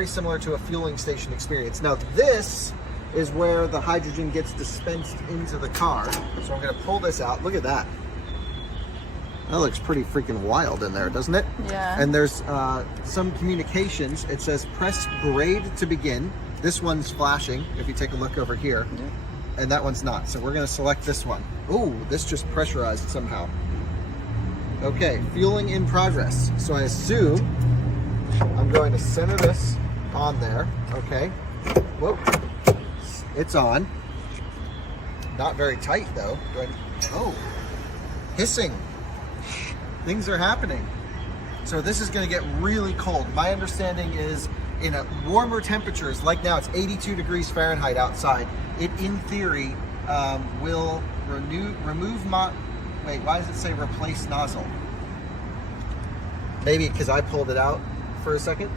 very similar to a fueling station experience. Now this is where the hydrogen gets dispensed into the car. So I'm gonna pull this out. Look at that. That looks pretty freaking wild in there, doesn't it? Yeah. And there's some communications. It says press grade to begin. This one's flashing, if you take a look over here. Yeah. And that one's not. So we're gonna select this one. Ooh, this just pressurized somehow. Okay, fueling in progress. So I assume I'm going to center this on there. Okay. Whoa. It's on. Not very tight though. Oh, hissing. Things are happening. So this is going to get really cold. My understanding is in warmer temperatures, like now it's 82 degrees Fahrenheit outside, it in theory will remove wait, why does it say replace nozzle? Maybe because I pulled it out for a second.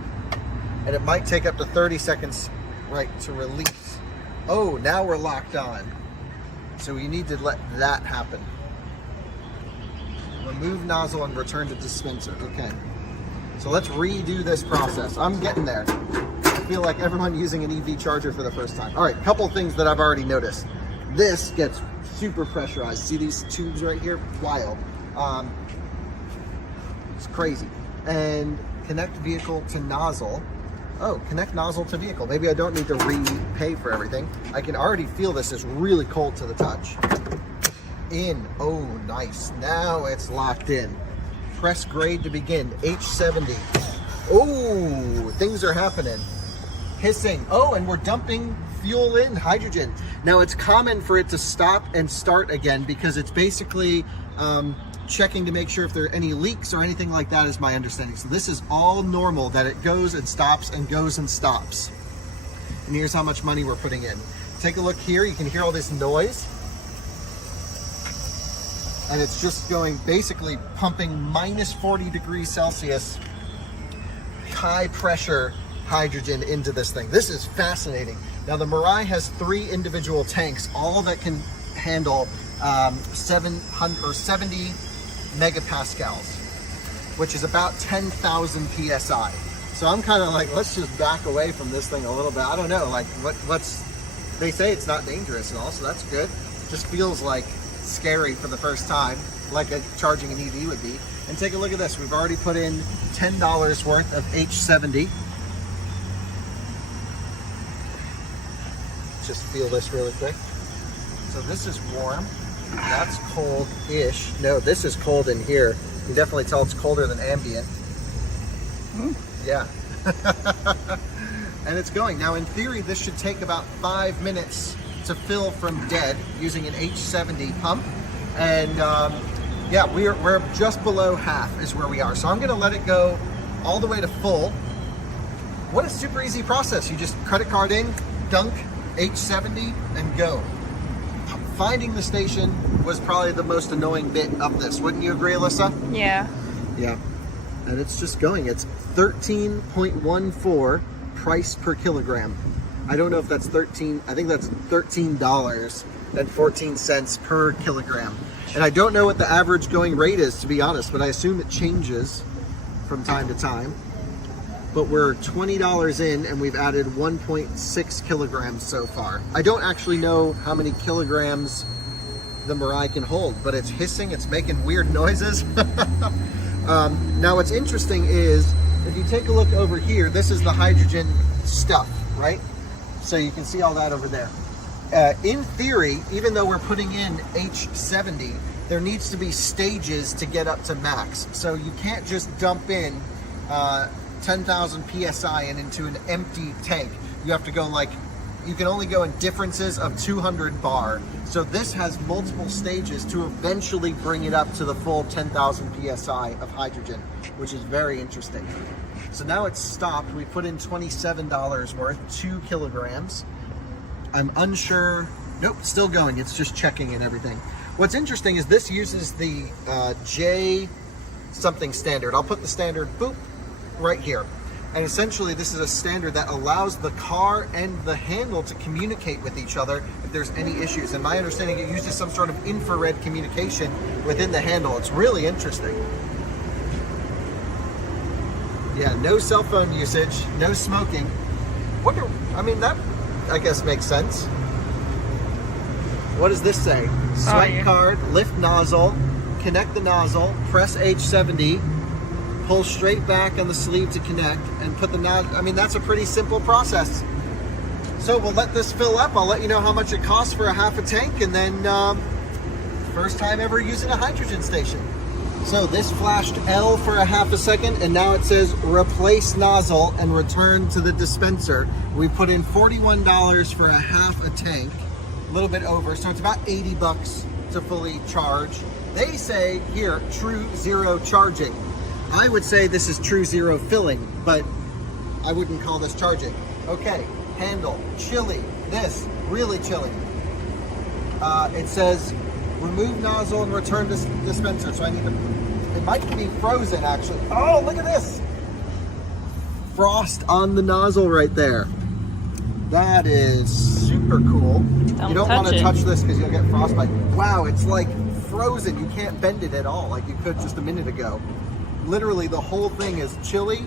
And it might take up to 30 seconds, right, to release. Oh, now we're locked on. So we need to let that happen. Remove nozzle and return to dispenser. Okay. So let's redo this process. I'm getting there. I feel like everyone using an EV charger for the first time. All right, couple things that I've already noticed. This gets super pressurized. See these tubes right here? Wild. It's crazy. And connect vehicle to nozzle. Oh, connect nozzle to vehicle. Maybe I don't need to repay for everything. I can already feel this is really cold to the touch. In. Oh, nice. Now it's locked in. Press grade to begin. H70. Oh, things are happening. Hissing. Oh, and we're dumping fuel in, hydrogen. Now it's common for it to stop and start again because it's basically checking to make sure if there are any leaks or anything like that is my understanding. So this is all normal that it goes and stops and goes and stops. And here's how much money we're putting in. Take a look here. You can hear all this noise. And it's just going, basically pumping minus 40 degrees Celsius, high pressure hydrogen into this thing. This is fascinating. Now the Mirai has 3 individual tanks, all that can handle 700 or 70 megapascals, which is about 10,000 PSI. So I'm kind of like, let's just back away from this thing a little bit. I don't know, like they say it's not dangerous and all, so that's good. Just feels like scary for the first time, like charging an EV would be. And take a look at this. We've already put in $10 worth of H70. Just feel this really quick. So this is warm. That's cold-ish. No, this is cold in here. You can definitely tell it's colder than ambient. Yeah. And it's going. Now in theory, this should take about 5 minutes to fill from dead using an H70 pump. And yeah, we're just below half is where we are. So I'm gonna let it go all the way to full. What a super easy process. You just credit card in, dunk, H70, and go. Finding the station was probably the most annoying bit of this. Wouldn't you agree, Alyssa? Yeah. Yeah. And it's just going. It's 13.14 price per kilogram. I don't know if that's 13, I think that's $13.14 per kilogram. And I don't know what the average going rate is, to be honest, but I assume it changes from time to time. But we're $20 in and we've added 1.6 kilograms so far. I don't actually know how many kilograms the Mirai can hold, but it's hissing, it's making weird noises. Now what's interesting is, if you take a look over here, this is the hydrogen stuff, right? So you can see all that over there. In theory, even though we're putting in H70, there needs to be stages to get up to max. So you can't just dump in 10,000 PSI and into an empty tank. You have to go like, you can only go in differences of 200 bar. So this has multiple stages to eventually bring it up to the full 10,000 PSI of hydrogen, which is very interesting. So now it's stopped. We put in $27 worth, 2 kilograms. I'm unsure. Nope, still going. It's just checking and everything. What's interesting is this uses the J something standard. I'll put the standard, boop, right here. And essentially this is a standard that allows the car and the handle to communicate with each other if there's any issues. And my understanding, it uses some sort of infrared communication within the handle. It's really interesting. Yeah, no cell phone usage, no smoking. That I guess makes sense. What does this say? Swipe card, lift nozzle, connect the nozzle, press H70, pull straight back on the sleeve to connect, and put the nozzle. I mean, that's a pretty simple process. So we'll let this fill up. I'll let you know how much it costs for a half a tank, and then first time ever using a hydrogen station. So this flashed L for a half a second, and now it says replace nozzle and return to the dispenser. We put in $41 for a half a tank, a little bit over, so it's about 80 bucks to fully charge. They say here, true zero charging. I would say this is true zero filling, but I wouldn't call this charging. Okay, handle, chilly, this, really chilly. It says remove nozzle and return to dispenser. So I need to, it might be frozen actually. Oh, look at this. Frost on the nozzle right there. That is super cool. You don't want to touch this because you'll get frostbite. Wow, it's like frozen. You can't bend it at all like you could just a minute ago. Literally the whole thing is chilly